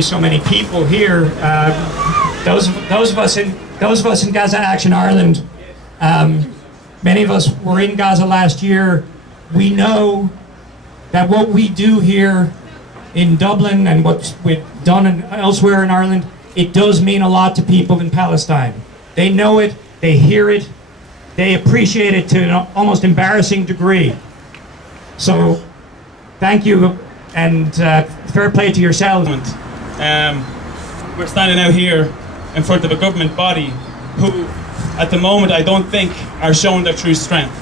So many people here. Those of us in Gaza Action Ireland, many of us were in Gaza last year. We know that what we do here in Dublin and what's we've done elsewhere in Ireland, it does mean a lot to people in Palestine. They know it, they hear it, they appreciate it to an almost embarrassing degree. So, thank you, and fair play to yourselves. We're standing out here in front of a government body who, at the moment, I don't think are showing their true strength.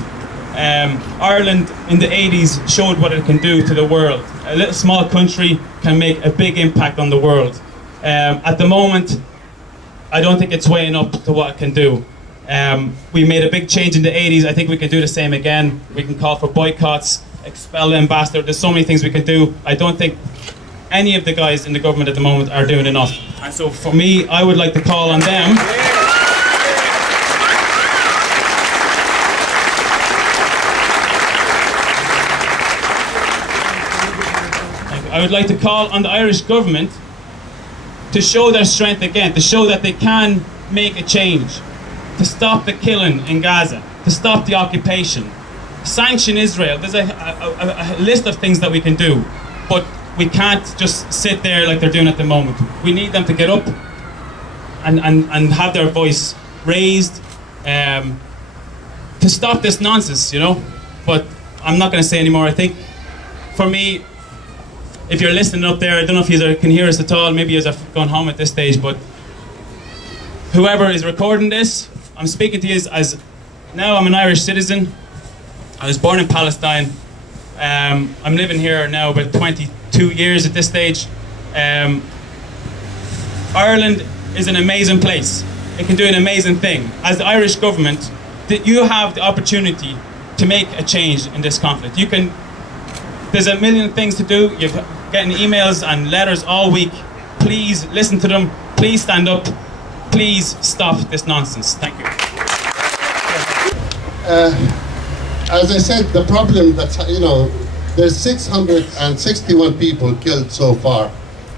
Ireland in the 80s showed what it can do to the world. A little small country can make a big impact on the world. At the moment, I don't think it's weighing up to what it can do. We made a big change in the 80s. I think we can do the same again. We can call for boycotts, expel the ambassador. There's so many things we can do. I don't think any of the guys in the government at the moment are doing enough. And so for me, I would like to call on them. I would like to call on the Irish government to show their strength again, to show that they can make a change, to stop the killing in Gaza, to stop the occupation, sanction Israel. There's a list of things that we can do, but we can't just sit there like they're doing at the moment. We need them to get up and have their voice raised to stop this nonsense, you know? But I'm not going to say any more. I think, for me, if you're listening up there, I don't know if you can hear us at all, maybe you're going home at this stage, but whoever is recording this, I'm speaking to you as now I'm an Irish citizen. I was born in Palestine. I'm living here now about 22 years at this stage. Ireland is an amazing place. It can do an amazing thing. As the Irish government, you have the opportunity to make a change in this conflict. There's a million things to do. You're getting emails and letters all week. Please listen to them. Please stand up. Please stop this nonsense. Thank you. As I said, the problem that, there's 661 people killed so far,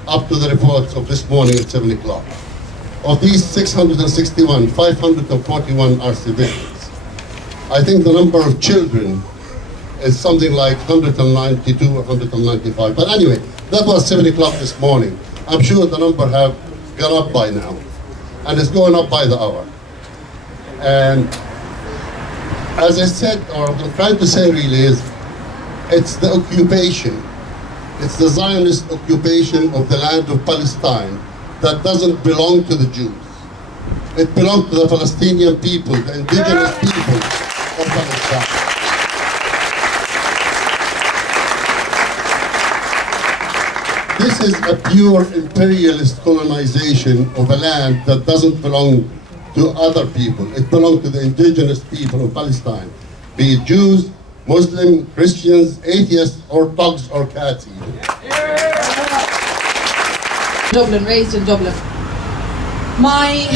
up to the reports of this morning at 7 o'clock. Of these 661, 541 are civilians. I think the number of children is something like 192 or 195. But anyway, that was 7 o'clock this morning. I'm sure the number have gone up by now. And it's going up by the hour. And as I said, or what I'm trying to say really is, it's the occupation. It's the Zionist occupation of the land of Palestine that doesn't belong to the Jews. It belongs to the Palestinian people, the indigenous people of Palestine. This is a pure imperialist colonization of a land that doesn't belong to other people. It belongs to the indigenous people of Palestine, be it Jews, Muslim, Christians, atheists, or dogs or cats even. Dublin, raised in Dublin. My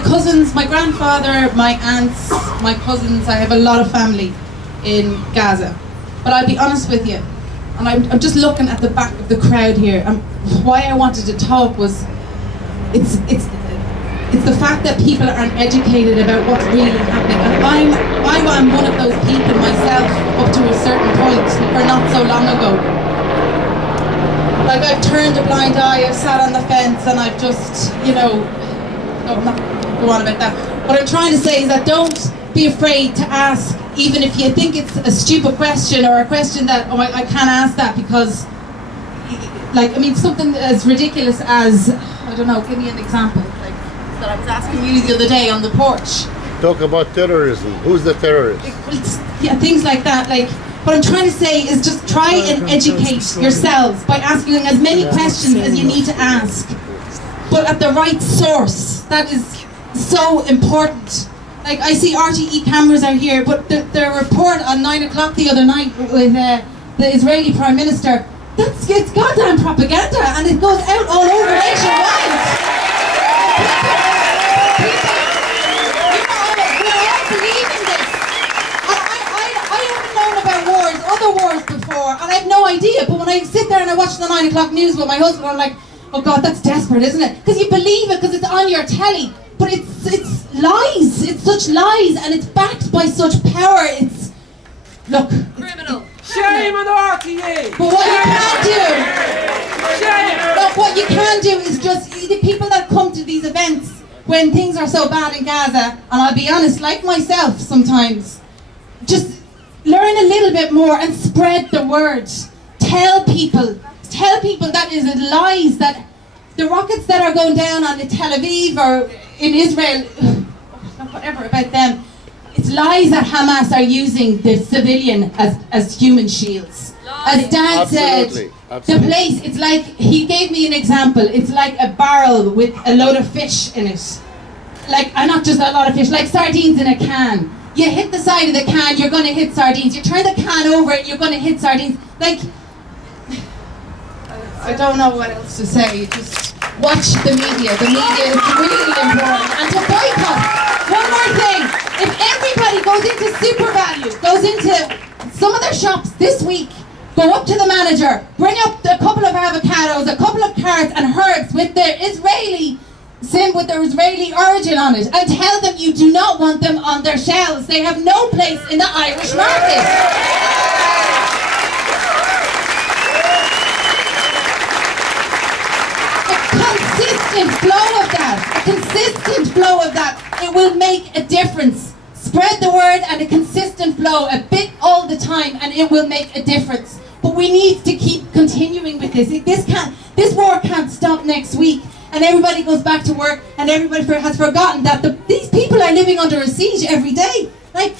cousins, my grandfather, my aunts, my cousins, I have a lot of family in Gaza. But I'll be honest with you, and I'm just looking at the back of the crowd here, and why I wanted to talk was, it's the fact that people aren't educated about what's really happening. And I'm one of those people myself, up to a certain point, for not so long ago. Like, I've turned a blind eye, I've sat on the fence, and I've just, no, I'm not going to go on about that. What I'm trying to say is that don't be afraid to ask, even if you think it's a stupid question or a question that, oh, I can't ask that because, something as ridiculous as, I don't know, give me an example, that I was asking you the other day on the porch. Talk about terrorism. Who's the terrorist? Yeah, things like that. What I'm trying to say is just try and educate yourselves by asking as many questions as you need to ask, but at the right source. That is so important. I see RTE cameras are here, but the report on 9 o'clock the other night with the Israeli Prime Minister, it's goddamn propaganda, and it goes out all over nationwide. Other wars before, and I have no idea, but when I sit there and I watch the 9 o'clock news with my husband, I'm like, oh God, that's desperate, isn't it? Because you believe it, because it's on your telly. But it's lies. It's such lies, and it's backed by such power. It's, look. Criminal. Shame on the RTA! But what you can do, Shame! look, what you can do is just, the people that come to these events when things are so bad in Gaza, and I'll be honest, like myself sometimes, just learn a little bit more and spread the word. Tell people that is lies, that the rockets that are going down on the Tel Aviv or in Israel, whatever about them, it's lies that Hamas are using the civilian as human shields. As Dad said, the place, it's like, he gave me an example, it's like a barrel with a load of fish in it. Like, not just a lot of fish, like sardines in a can. You hit the side of the can, you're going to hit sardines. You turn the can over, you're going to hit sardines. Like, I don't know what else to say. Just watch the media. The media is really important. And to boycott. One more thing. If everybody goes into Super Value, goes into some of their shops this week, go up to the manager, bring up a couple of avocados, a couple of carrots and herbs with the Israeli origin on it, and tell them you do not want them on their shelves. They have no place in the Irish market. A consistent flow of that, it will make a difference. Spread the word and a consistent flow, a bit all the time, and it will make a difference. But we need to keep continuing with this. This war can't stop next week, and everybody goes back to work, and everybody has forgotten that these people are living under a siege every day. Like,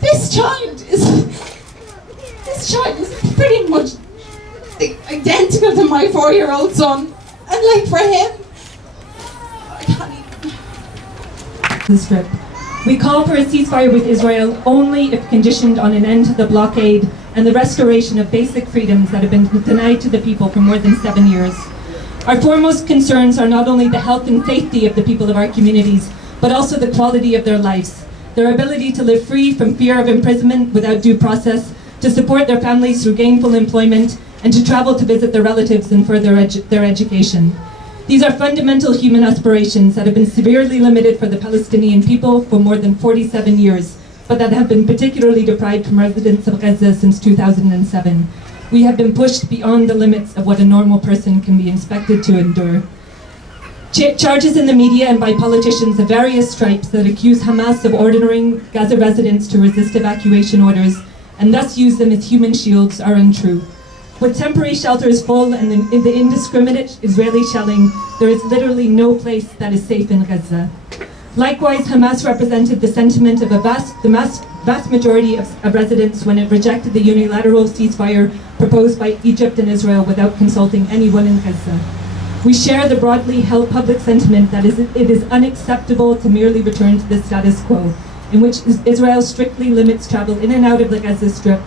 this child is pretty much identical to my 4-year-old son, and like for him, I can't even. The strip. We call for a ceasefire with Israel only if conditioned on an end to the blockade and the restoration of basic freedoms that have been denied to the people for more than 7 years. Our foremost concerns are not only the health and safety of the people of our communities, but also the quality of their lives, their ability to live free from fear of imprisonment without due process, to support their families through gainful employment, and to travel to visit their relatives and further their education. These are fundamental human aspirations that have been severely limited for the Palestinian people for more than 47 years, but that have been particularly deprived from residents of Gaza since 2007. We have been pushed beyond the limits of what a normal person can be expected to endure. Charges in the media and by politicians of various stripes that accuse Hamas of ordering Gaza residents to resist evacuation orders and thus use them as human shields are untrue. With temporary shelters full and the indiscriminate Israeli shelling, there is literally no place that is safe in Gaza. Likewise, Hamas represented the sentiment of the vast majority of residents when it rejected the unilateral ceasefire proposed by Egypt and Israel without consulting anyone in Gaza. We share the broadly held public sentiment that it is unacceptable to merely return to the status quo, in which Israel strictly limits travel in and out of the Gaza Strip,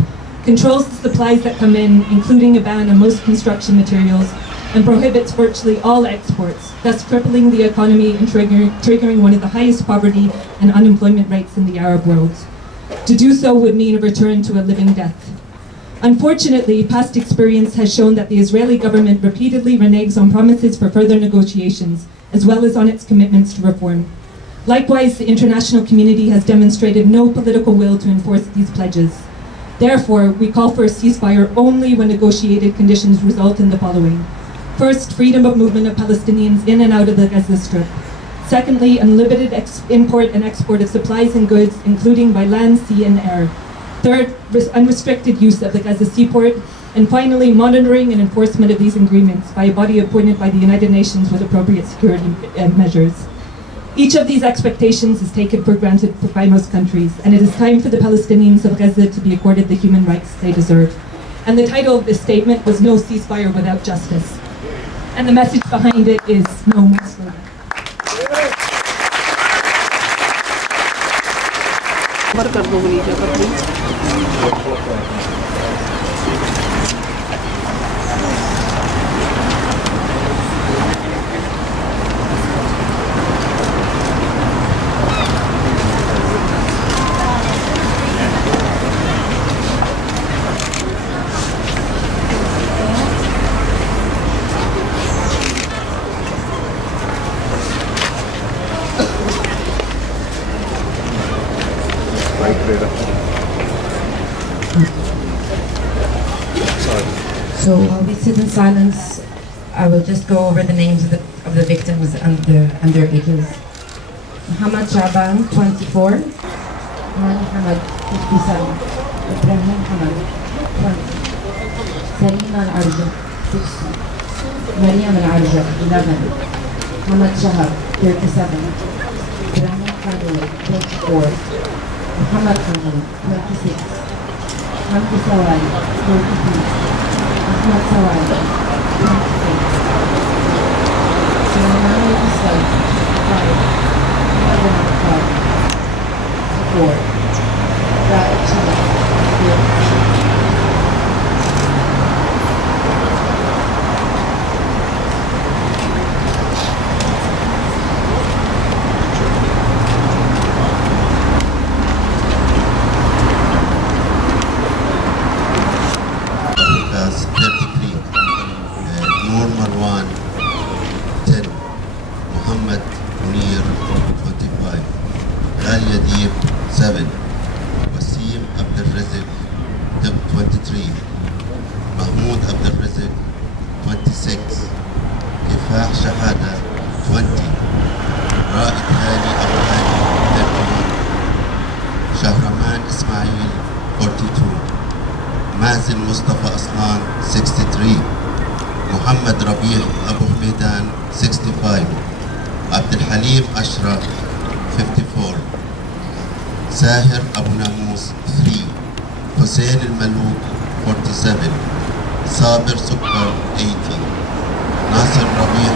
controls the supplies that come in, including a ban on most construction materials, and prohibits virtually all exports, thus crippling the economy and triggering one of the highest poverty and unemployment rates in the Arab world. To do so would mean a return to a living death. Unfortunately, past experience has shown that the Israeli government repeatedly reneges on promises for further negotiations, as well as on its commitments to reform. Likewise, the international community has demonstrated no political will to enforce these pledges. Therefore, we call for a ceasefire only when negotiated conditions result in the following. First, freedom of movement of Palestinians in and out of the Gaza Strip. Secondly, unlimited import and export of supplies and goods, including by land, sea, and air. Third, unrestricted use of the Gaza seaport. And finally, monitoring and enforcement of these agreements by a body appointed by the United Nations with appropriate security measures. Each of these expectations is taken for granted by most countries, and it is time for the Palestinians of Gaza to be accorded the human rights they deserve. And the title of this statement was No Ceasefire Without Justice. And the message behind it is no more slaughter. So while we sit in silence, I will just go over the names of the victims and their ages. Muhammad Shaban, 24. Muhammad, 57. Ibrahim Hamad, 20. Salim Al-Arja, 60. Maryam Al-Arja, 11. Muhammad Shahab, 37. Ibrahim Khanoi, 24. Muhammad Khanoi, 26. Hamdi Sawai, 43. Ahmad Sawai, 26. Sulaiman Islam, 5. Muhammad Al-Qad, 4. Raed Shabab, 4. Africa's 33, Noor Marwan 10, Muhammad Munir 25, Ghalia Deep 7, Wasim Abdel Razak Dept 23, Mahmoud Abdel Razak 26, Kifah Shahada 20, Raed Hali Abu Hali 31, Shahraman Ismail 42, Mazin Mustafa Aslan 63, Muhammad Rabi' Abu Hamidan 65, Abdul Halim Ashraf 54, Sahir Abu Namus 3, Hussein Al-Malouk 47, Sabir Sukkar 80, Nasir Rabi'